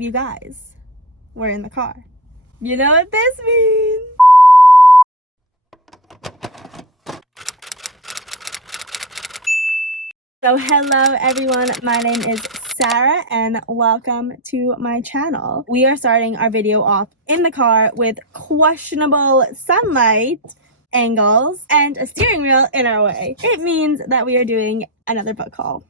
you guys, we're in the car. You know what this means. So hello everyone, my name is Sarah and welcome to my channel. We are starting our video off in the car with questionable sunlight angles and a steering wheel in our way. It means that we are doing another book haul.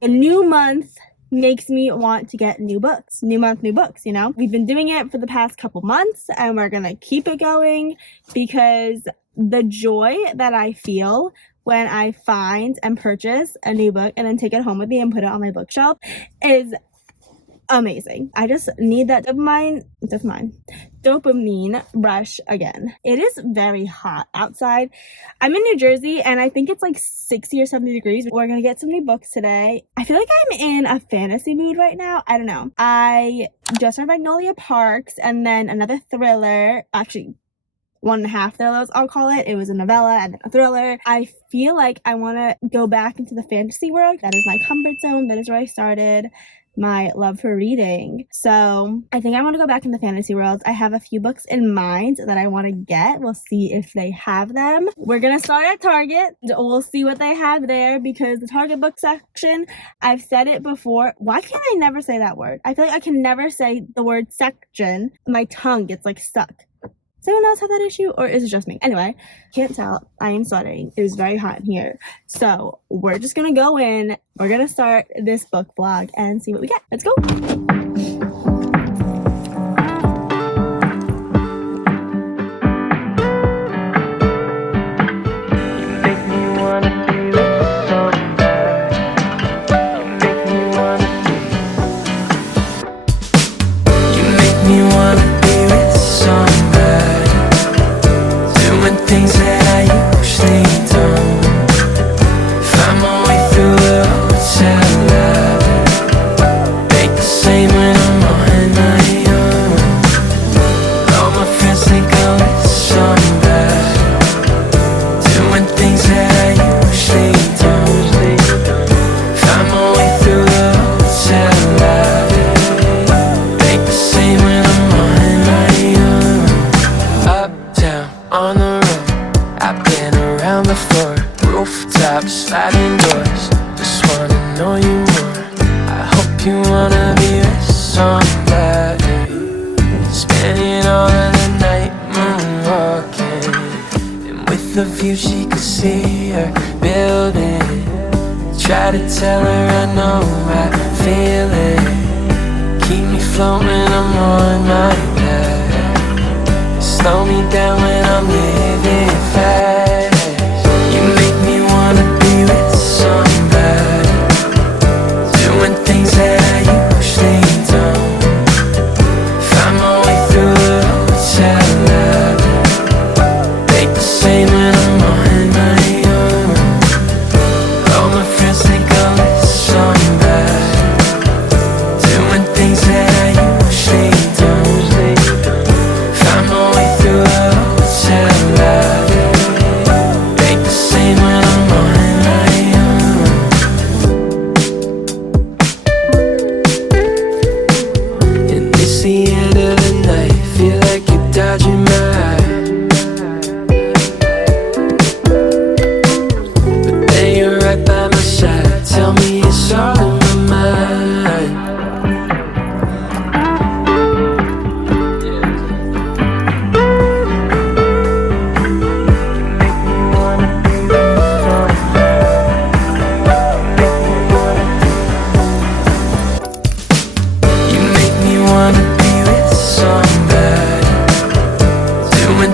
A new month makes me want to get new books. New month, new books, you know? We've been doing it for the past couple months and we're gonna keep it going because the joy that I feel when I find and purchase a new book and then take it home with me and put it on my bookshelf is amazing. I just need that dopamine rush again. It is very hot outside. I'm in New Jersey and I think it's like 60 or 70 degrees. We're gonna get some new books today. I feel like I'm in a fantasy mood right now. I don't know. I just read Magnolia Parks and then another thriller, actually 1.5 thrillers, I'll call it. It was a novella and then a thriller. I feel like I want to go back into the fantasy world. That is my comfort zone. That is where I started my love for reading. So I think I want to go back in the fantasy world. I have a few books in mind that I want to get. We'll see if they have them. We're gonna start at Target. We'll see what they have there because the Target book section, I've said it before. Why can't I never say that word? I feel like I can never say the word section. My tongue gets like stuck. Does anyone else have that issue or is it just me? Anyway, can't tell. I am sweating. It is very hot in here. So we're just gonna go in. We're gonna start this book vlog and see what we get. Let's go. Things that I usually don't. Find my way through the hotel lobby. Make the same when I'm on my own. All my friends think I'm with somebody, doing things that I usually don't. Find my way through the hotel lobby. Make the same when I'm on my own. Up, down, on the I've been around the floor, rooftops, sliding doors. Just wanna know you more. I hope you wanna be with somebody, spending all of the night moonwalking. And with the view she could see her building. Try to tell her I know I feel it. Keep me floating, I'm on my back. Slow me down when I'm living fast. You make me wanna be with somebody, doing things that I usually don't. Find my way through the hotel lobby. Make the same when I'm on my own. All my friends think I'm with somebody, doing things that I usually don't. Find my way through the hotel lobby. Make the same when I'm on my own. And it's the end of the night. Feel like you're dodging my eye, but then you're right by my side. Tell me it's all in my mind.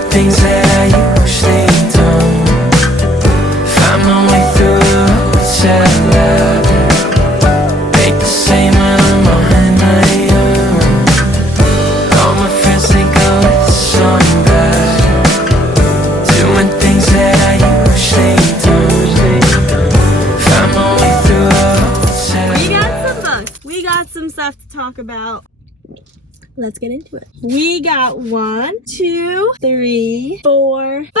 Things that I usually don't. Find my way through the hotel lobby. Make the same when I'm on my own. All my friends think I'm with somebody, doing things that I usually don't. Find my way through the hotel. We got some books. We got some stuff to talk about. Let's get into it. We got 1, 2, 3, 4, 5.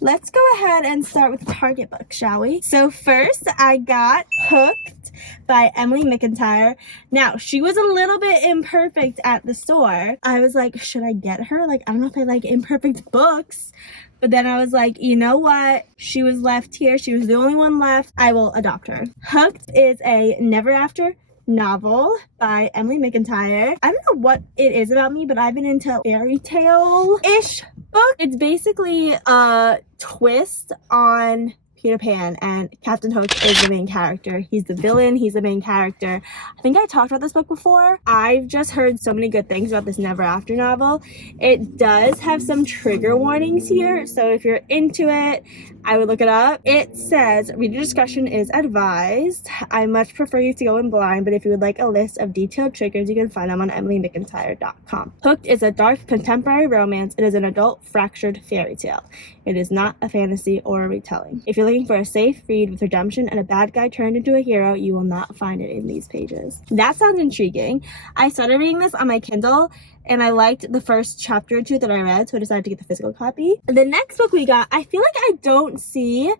Let's go ahead and start with the Target book, shall we? So first I got Hooked by Emily McIntyre. Now, she was a little bit imperfect at the store. I was like, should I get her? Like, I don't know if I like imperfect books. But then I was like, you know what? She was left here. She was the only one left. I will adopt her. Hooked is a Never After novel by Emily McIntyre. I don't know what it is about me, but I've been into fairy tale-ish book. It's basically a twist on Peter Pan, and Captain Hook is the main character. He's the villain, he's the main character. I think I talked about this book before. I've just heard so many good things about this Never After novel. It does have some trigger warnings here, so if you're into it, I would look it up. It says, reader discretion is advised. I much prefer you to go in blind, but if you would like a list of detailed triggers, you can find them on emilymcintyre.com. Hooked is a dark contemporary romance. It is an adult fractured fairy tale. It is not a fantasy or a retelling. If you're looking for a safe read with redemption and a bad guy turned into a hero, you will not find it in these pages. That sounds intriguing. I started reading this on my Kindle, and I liked the first chapter or two that I read, so I decided to get the physical copy. The next book we got, I feel like I don't see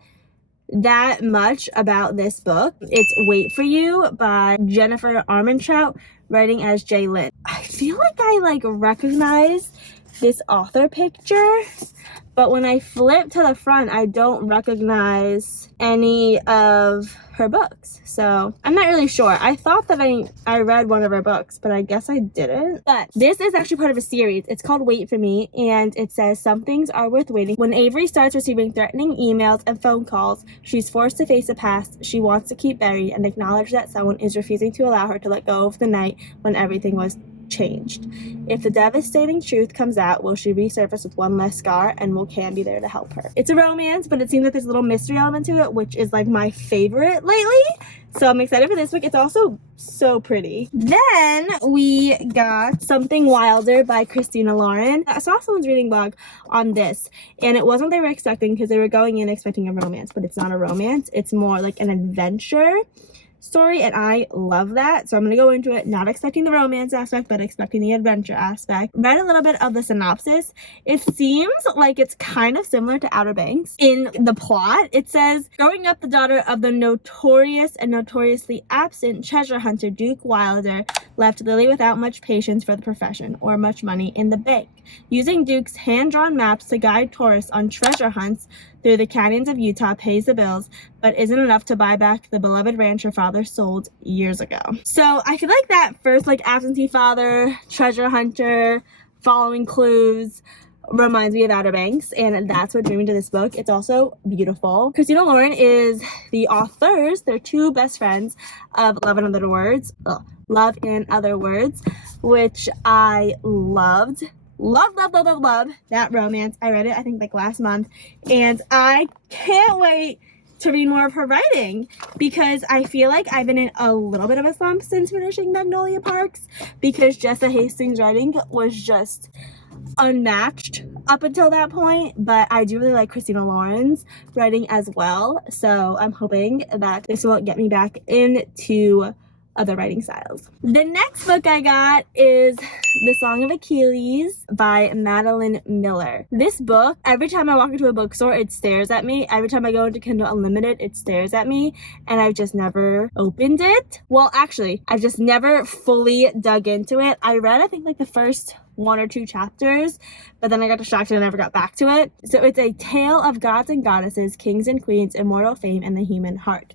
that much about this book. It's Wait For You by Jennifer Armentrout, writing as Jay Lynn. I feel like I recognize this author picture, but when I flip to the front, I don't recognize any of her books. So I'm not really sure. I thought that I read one of her books, but I guess I didn't. But this is actually part of a series. It's called Wait For Me, and it says some things are worth waiting. When Avery starts receiving threatening emails and phone calls, she's forced to face a past she wants to keep buried and acknowledge that someone is refusing to allow her to let go of the night when everything was changed. If the devastating truth comes out, will she resurface with one less scar, and will Cam be there to help her? It's a romance, but it seems that there's a little mystery element to it, which is like my favorite lately. So I'm excited for this book. It's also so pretty. Then we got Something Wilder by Christina Lauren. I saw someone's reading blog on this, and it wasn't what they were expecting, because they were going in expecting a romance, but it's not a romance. It's more like an adventure story, and I love that. So I'm going to go into it not expecting the romance aspect, but expecting the adventure aspect. Read a little bit of the synopsis. It seems like it's kind of similar to Outer Banks in the plot. It says, growing up the daughter of the notorious and notoriously absent treasure hunter Duke Wilder left Lily without much patience for the profession or much money in the bank. Using Duke's hand-drawn maps to guide tourists on treasure hunts through the canyons of Utah pays the bills, but isn't enough to buy back the beloved ranch her father sold years ago. So I feel like that first absentee father, treasure hunter, following clues reminds me of Outer Banks, and that's what drew me to this book. It's also beautiful. Christina Lauren is the authors. They're two best friends of Love in Other Words, which I loved. Love that romance. I read it I think last month, and I can't wait to read more of her writing, because I feel like I've been in a little bit of a slump since finishing Magnolia Parks, because Jessa Hastings' writing was just unmatched up until that point. But I do really like Christina Lauren's writing as well, so I'm hoping that this will get me back into other writing styles. The next book I got is The Song of Achilles by Madeline Miller. This book, every time I walk into a bookstore, it stares at me. Every time I go into Kindle Unlimited, it stares at me, and I've just never opened it. Well, actually, I've just never fully dug into it. I read, I think, the first 1 or 2 chapters, but then I got distracted and never got back to it. So it's a tale of gods and goddesses, kings and queens, immortal fame, and the human heart.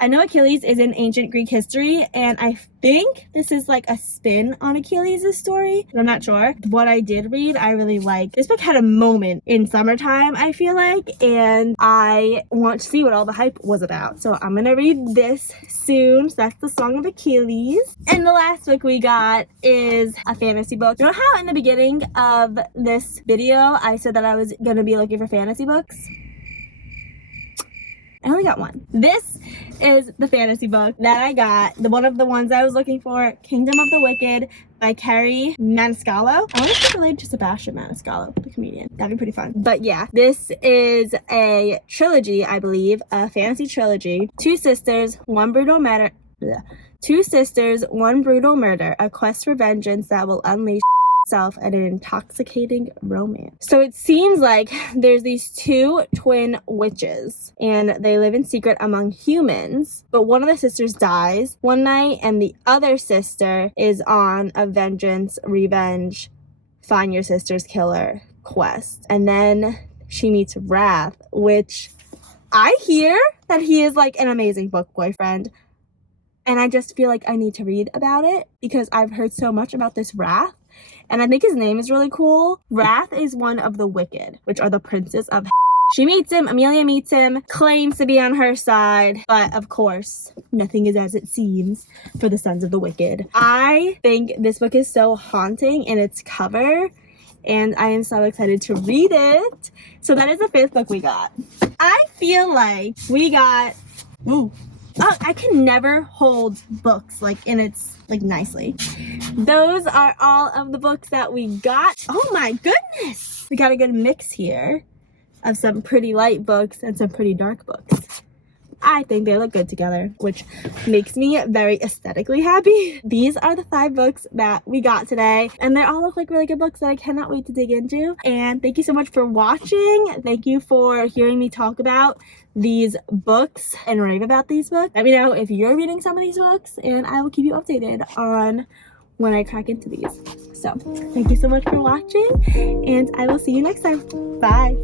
I know Achilles is in ancient Greek history, and I think this is a spin on Achilles' story, but I'm not sure. What I did read, I really liked. This book had a moment in summertime, I feel like, and I want to see what all the hype was about. So I'm gonna read this soon. So that's The Song of Achilles. And the last book we got is a fantasy book. You know how in the beginning of this video, I said that I was gonna be looking for fantasy books? I only got one. This is the fantasy book that I got. One of the ones I was looking for, Kingdom of the Wicked by Carrie Maniscalco. I wonder if it's related to Sebastian Maniscalco, the comedian. That'd be pretty fun. But yeah, this is a trilogy, I believe, a fantasy trilogy. Two sisters, one brutal murder, a quest for vengeance that will unleash self and an intoxicating romance. So it seems like there's these two twin witches and they live in secret among humans, but one of the sisters dies one night and the other sister is on a vengeance, revenge, find your sister's killer quest. And then she meets Wrath, which I hear that he is like an amazing book boyfriend. And I just feel like I need to read about it because I've heard so much about this Wrath. And I think his name is really cool. Wrath is one of the wicked, which are the princes of She meets him, Amelia meets him, claims to be on her side, but of course, nothing is as it seems for the sons of the wicked. I think this book is so haunting in its cover, and I am so excited to read it. So that is the 5th book we got. I feel like we got, I can never hold books like in its like nicely. Those are all of the books that we got. Oh my goodness. We got a good mix here of some pretty light books and some pretty dark books. I think they look good together, which makes me very aesthetically happy. These are the 5 books that we got today, and they all look like really good books that I cannot wait to dig into. And thank you so much for watching. Thank you for hearing me talk about these books and rave about these books. Let me know if you're reading some of these books, and I will keep you updated on when I crack into these. So thank you so much for watching, and I will see you next time. Bye.